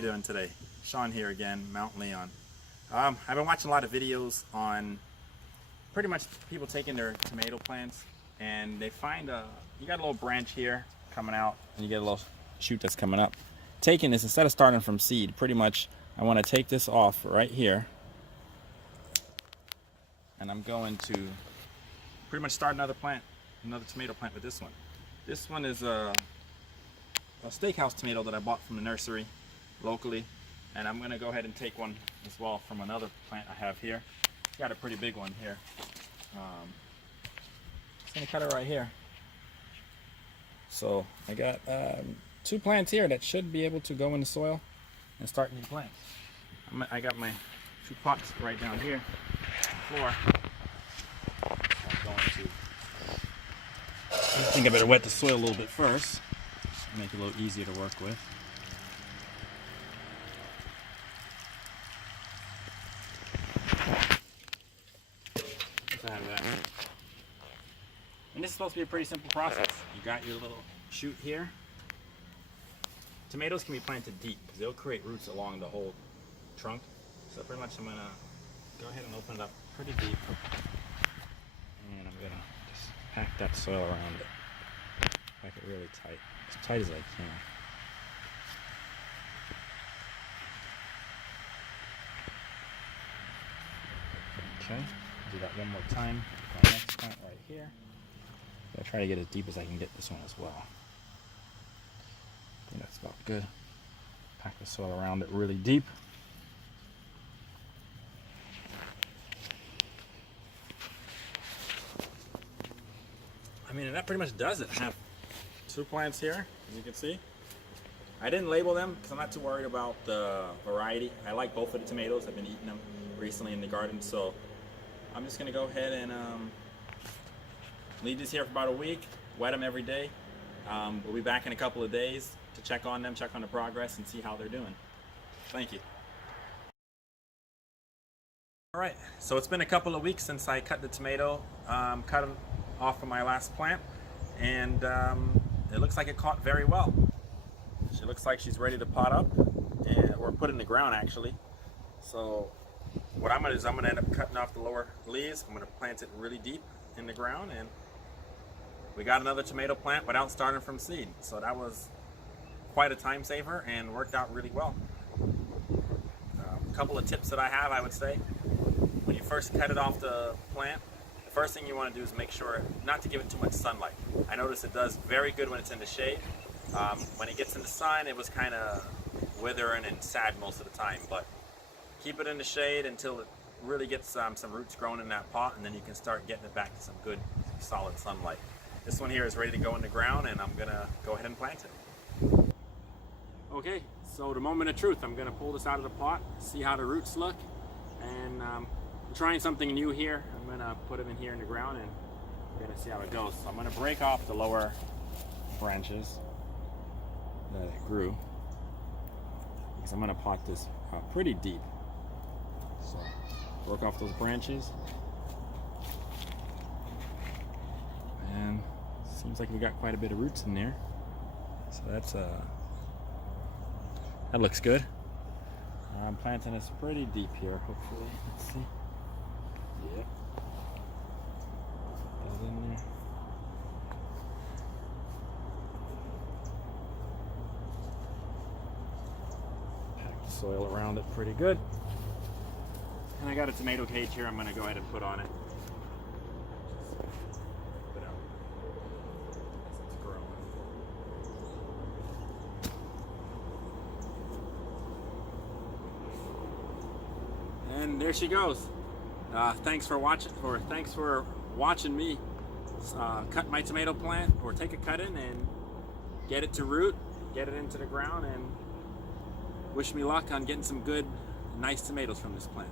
you doing today? Sean here again, Mount Leon. I've been watching a lot of videos on pretty much people taking their tomato plants and they find you got a little branch here coming out and you get a little shoot that's coming up. Taking this, instead of starting from seed, pretty much I want to take this off right here and I'm going to pretty much start another plant, another tomato plant with this one. This one is a steakhouse tomato that I bought from the nursery locally, and I'm going to go ahead and take one as well from another plant I have here. Got a pretty big one here. Just going to cut it right here. So I got two plants here that should be able to go in the soil and start new plants. I got my two pots right down here on the floor. I'm going to, I think I better wet the soil a little bit first, make it a little easier to work with. And this is supposed to be a pretty simple process. You got your little shoot here. Tomatoes can be planted deep because they'll create roots along the whole trunk. So pretty much I'm going to go ahead and open it up pretty deep. And I'm going to just pack that soil around it. Pack it really tight, as tight as I can. Okay, do that one more time. My next plant right here. I'll try to get as deep as I can get this one as well. I think that's about good. Pack the soil around it really deep. I mean, that pretty much does it. I have two plants here, as you can see. I didn't label them because I'm not too worried about the variety. I like both of the tomatoes. I've been eating them recently in the garden, so I'm just gonna go ahead and leave these here for about a week, wet them every day. We'll be back in a couple of days to check on them, check on the progress, and see how they're doing. Thank you. All right, so it's been a couple of weeks since I cut the tomato, cut them off from my last plant, and it looks like it caught very well. She looks like she's ready to pot up, or put in the ground actually. So what I'm gonna do is I'm gonna end up cutting off the lower leaves. I'm gonna plant it really deep in the ground, and we got another tomato plant without starting from seed. So that was quite a time saver and worked out really well. A couple of tips that I have, I would say, when you first cut it off the plant, the first thing you want to do is make sure not to give it too much sunlight. I noticed it does very good when it's in the shade. When it gets in the sun, it was kind of withering and sad most of the time, but keep it in the shade until it really gets some roots growing in that pot, and then you can start getting it back to some good solid sunlight. This one here is ready to go in the ground, and I'm gonna go ahead and plant it. Okay, so the moment of truth, I'm gonna pull this out of the pot, see how the roots look, and I'm trying something new here. I'm gonna put them in here in the ground, and we're gonna see how it goes. So I'm gonna break off the lower branches that it grew, because I'm gonna pot this pretty deep. So work off those branches, and seems like we got quite a bit of roots in there. So that's that looks good. I'm planting this pretty deep here. Hopefully, let's see. Yeah, get it in there. Pack the soil around it pretty good. And I got a tomato cage here I'm going to go ahead and put on it. Put out as it's growing. And there she goes. Thanks for watching me cut my tomato plant, or take a cut in and get it to root, get it into the ground, and wish me luck on getting some good, nice tomatoes from this plant.